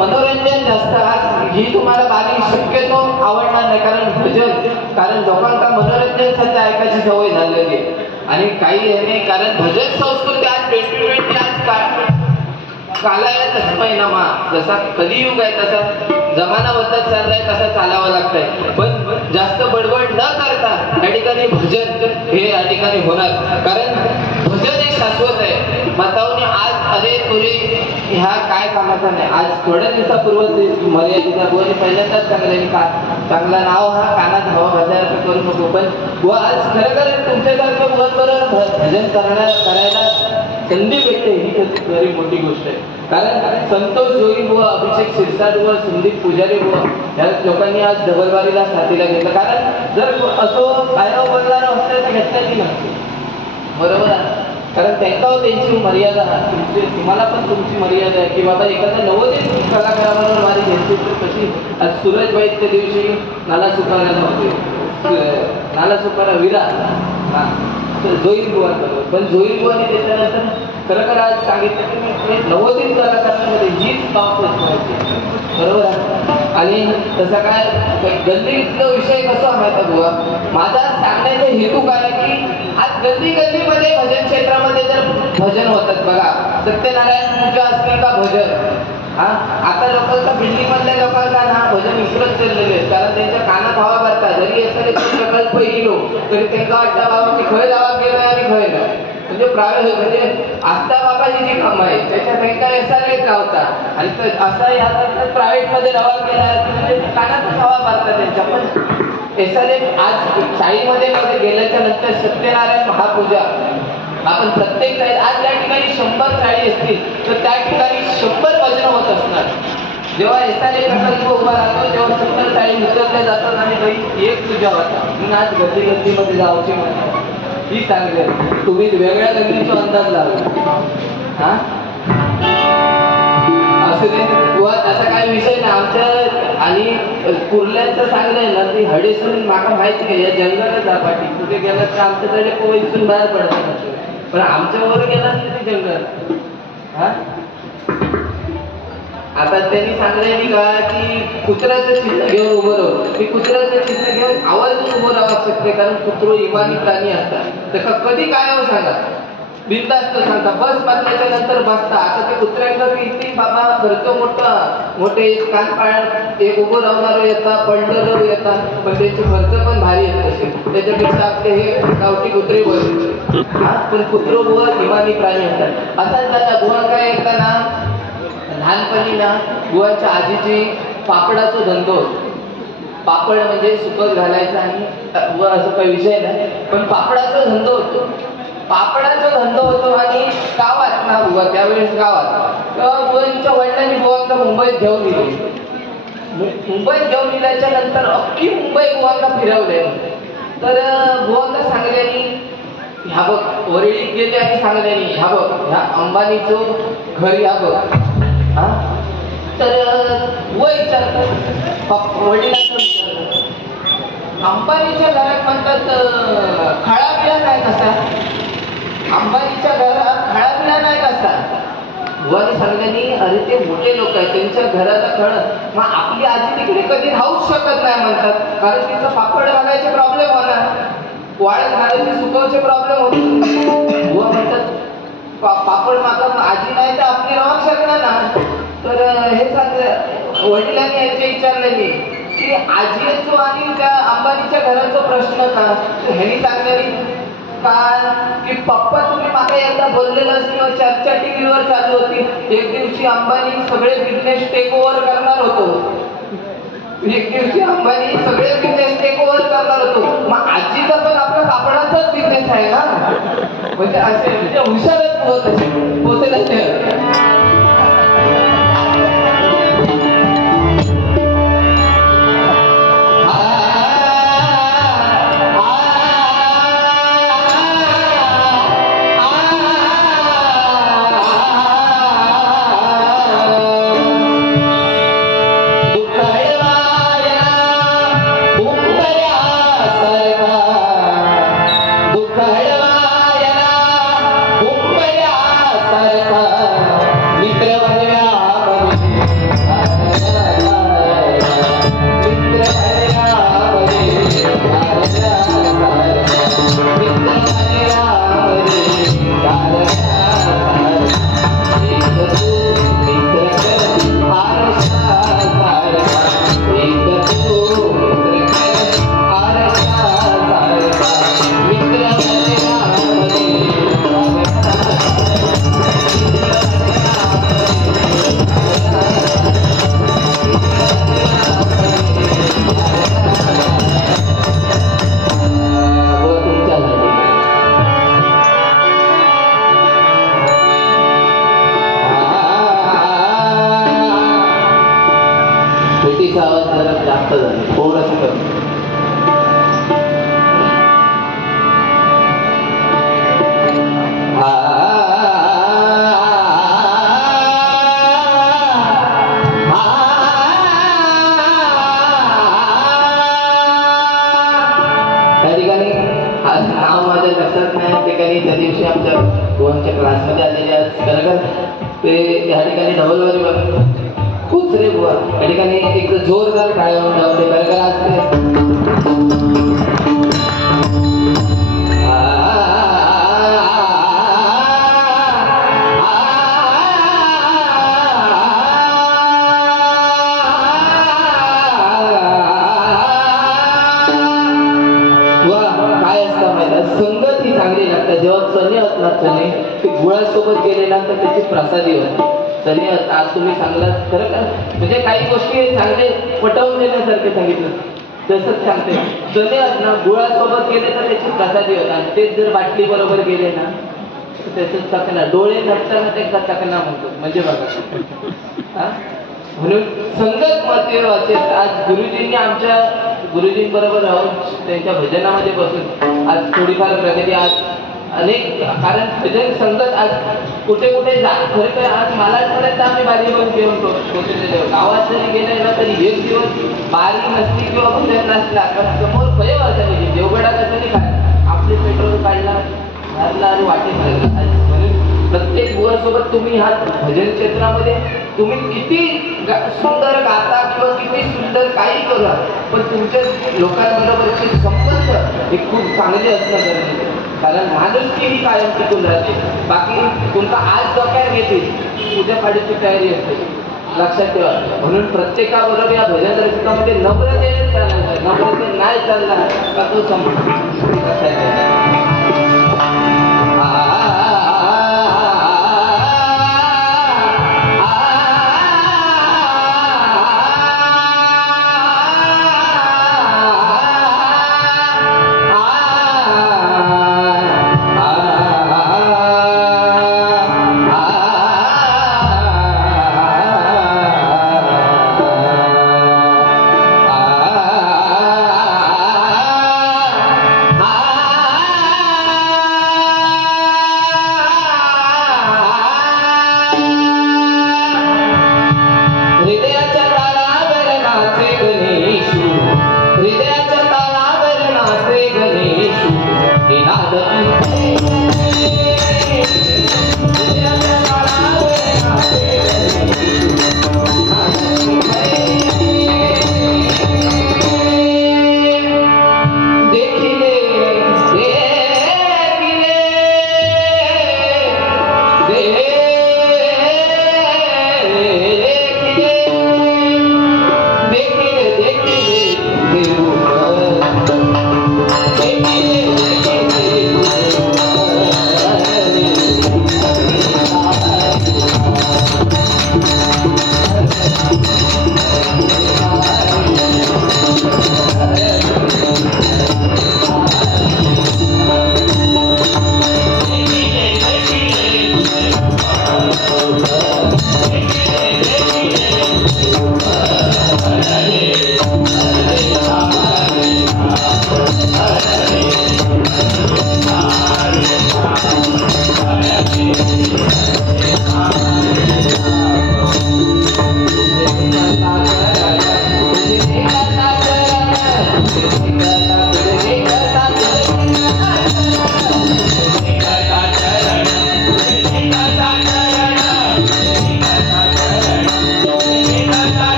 मनोरंजन जास्त आज ही तुम्हाला बारी शक्यतो आवडणार नाही, कारण लोकांना मनोरंजन सध्या ऐकायची सवय झालेली आहे आणि काही नाही, कारण भजन संस्कृती आज 2020 आज कालायतच परिणामा जसा कलियुग आहे तसा जमाना बदलत चाललाय तसा चालावं लागतंय, पण जास्त बडबड न करता या ठिकाणी भजन हे या ठिकाणी होणार, कारण भजन हे शाश्वत आहे. माताओने आज अरे तुझे ह्या काय कामाचा नाही, आज थोड्या दिवसापूर्वी मर्यादिता बुवाने पहिल्यांदाच चांगला नाव हा कानात हवा भरल्याचं करू नको, पण बुवा आज खरं तुमच्यासारखं बरोबर भजन करायला संधी भेटते ही खरी मोठी गोष्ट आहे. कारण संतोष जोगी बुवा, अभिषेक शिरसाट बुवा, संदीप पुजारी बुवा या लोकांनी आज डबलबारीला साथीला घेतलं, कारण जर असो काय बोलणार असतं तर घेतल्याची नसते, बरोबर आहे. कारण त्यांची मर्यादा तुम्हाला पण तुमची मर्यादा आहे की बाबा एखादा नवोदित कलाकाराबरोबर वारी घेतली तर कशी. आज सूरजबाईच्या दिवशी नाला सुकारा विरा जोईल बुवा, पण जोईल बुवाने त्याच्यानंतर खरं आज सांगितलं की नवोदित कलाकारांमध्ये हीच काम पाहिजे, बरोबर आहे. आणि तसा काय गल्लीतला विषय कसा माहिती बुवा, माझा सांगण्याचा हेतू काय की आज गल्लीमध्ये भजन क्षेत्रामध्ये जर भजन होतात बघा, सत्यनारायण पूजा असतील का भजन, हा आता लोकांचा बिल्डिंग मधल्या लोकांना ना भजन विसरत चाललेले आहेत, कारण त्यांच्या कानात हवा भरतात. जरी एखादे प्रकल्प येलो तरी त्यांना वाटतं बाबा मी खय जावा गेलोय आणि खय नाही, म्हणजे प्रायव्हेट म्हणजे आस्था बाबाची जी काम आहे त्याच्या काही एसआरएच लावतात आणि असा या प्रायव्हेट मध्ये रवा केला म्हणजे कानातच हवा भरतात त्यांच्या. पण एसआरएच आज शाळेमध्ये गेल्याच्या नंतर सत्यनारायण महापूजा आपण प्रत्येक साईड आज या ठिकाणी 100 साडी असतील तर त्या ठिकाणी 100 भजन होत असणार. जेव्हा एसआरए प्रकल्प उभा राहतो तेव्हा 70 साडी उचलल्या जातात आणि काही एक पूजा होता. म्हणून आज गल्लीमध्ये जाऊची म्हणतात ही चांगली आहे. तुम्ही वेगळ्या गल्लीचा अंदाज लावला हा असं नाही, असा काही विषय नाही. आमच्या आणि कुर्ल्यांचं सांगलंय ना ती हडेसून माका माहिती नाही, या जंगलात जा पाठी कुठे गेला तर आमच्याकडे कोविडसून बाहेर पडतात, पण आमच्यावर गेला ते जंगल. हा आता त्यांनी सांगण्याची का की कुत्र्याचं चिन्ह घेऊन उभं राहू, ते कुत्र्याचं चिन्ह घेऊन आवर्जून उभं राहू शकते, कारण कुत्रो इमानी प्राणी असतात. तर कधी काय हो सांगा बिनधास्त सांगता बस बसल्याच्या नंतर बसता. आता ते कुत्र्यांना किती बाबा खर्च मोठे एक कान पाळण्यात एक उभं राहणार येतात, पडलं येतात, पण त्यांचे खर्च पण भारी येत असेल. त्याच्यापेक्षा आपले हे गावठी कुत्रे बस, पण कुत्रो बुवा इमानी प्राणी असतात. असाच झाला बुवा काय येतात ना लहानपणी ना बुवांच्या आजीची पापडाचा धंदो, पापड म्हणजे सुकत घालायचा आणि बुवा असं काही विषय नाही, पण पापडाचा धंदो होतो. पापडाचा धंदा होतो आणि गावात ना बुवा त्यावेळेस गावात बुवांच्या वडिलांनी बुवांना मुंबईत घेऊन दिले. मुंबईत घेऊन दिल्याच्या नंतर अख्खी मुंबई बुवांना फिरवले. तर बुवांना सांगल्यानी ह्या बघ वरळीत गेले आणि सांगल्यानी ह्या बघ ह्या अंबानीचं घर ह्या बघ. हा तर बुवा विचारतात वडिलांचं अंबानीच्या घरात म्हणतात मोठे लोक आहेत त्यांच्या घराचा खण मग आपली आजी तिकडे कधी राहूच शकत नाही म्हणतात, कारण तिचं पापड घालायचे प्रॉब्लेम होणार, वाळत घालायचे सुकवचे प्रॉब्लेम होते. बुवा म्हणतात पापड मागत आजी नाही तर आपली राहू शकणार ना. तर हे सांगलं वडिलांनी यांचे विचारले मी की आजीचो आणि त्या अंबानीच्या घराचा प्रश्न का. ह्यांनी सांगणारी का की पप्पा तुम्ही मागे एकदा बोललेलं किंवा चर्चा टीव्हीवर चालू होती, एक दिवशी अंबानी सगळे बिझनेस टेक ओव्हर करणार होतो, एक दिवशी अंबानी सगळे बिझनेस टेक ओव्हर करणार होतो. मग आजीचा पण आपला कापडाचाच बिझनेस आहे ना. म्हणजे असे म्हणजे हुशारच पोहोचले. त्या दिवशी आमच्या गोवांच्या क्लासमध्ये आलेले ते ह्या ठिकाणी ढबलवारी बघा खूप रे बुवा. या ठिकाणी एक जोरदार टाळ्या जाऊन ते बरं असते. संगत ही चांगली लागते. जेव्हा चणे होत ना चणे ते गुळासोबत गेले ना तर त्याची प्रसादी होते. चणे आज तुम्ही सांगलात खरं का, म्हणजे काही गोष्टी चांगले पटवून देण्यासारखे सांगितलं तसंच सांगते. चणे आहेत ना गुळासोबत गेले तर त्याची प्रसादी होत आणि तेच जर बाटली बरोबर गेले ना तर त्याचं चकना डोळे नसताना त्याचा चकना म्हणतो. म्हणजे बघा म्हणून संगत महत्वाचे. आज गुरुजींनी आमच्या गुरुजींबरोबर राहून त्यांच्या भजनामध्ये बसून आज थोडीफार प्रगती आज अनेक कारण भजन संगत आज कुठे कुठे जा खरं काय आज महाराजपर्यंत आम्ही बारी बघून घेऊन पोहोचलेलो. गावात जरी गेले ना तरी एक दिवस बारी नसली किंवा भजन नसला कारण समोर भय वाचायची देवगडा कसं नाही काय आपले पेट्रोल काढला घालला आणि वाटेत लागला. म्हणून प्रत्येक गुरुसोबत तुम्ही ह्या भजन क्षेत्रामध्ये तुम्ही किती सुंदर गाता किंवा किती सुंदर काही करा पण तुमच्या लोकांबरोबरचे संबंध हे खूप चांगले असणं गरजेचं आहे. कारण माणुसकी ही कायम टिकून राहते. बाकी तुमचा आज डोक्यात घेतील उद्या पाडीची तयारी असते लक्षात ठेवा. म्हणून प्रत्येकाबरोबर या भजन रसिकामध्ये नम्रतेने चालायचं. नम्रते नाही चालला का तो लक्षात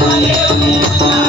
Thank you.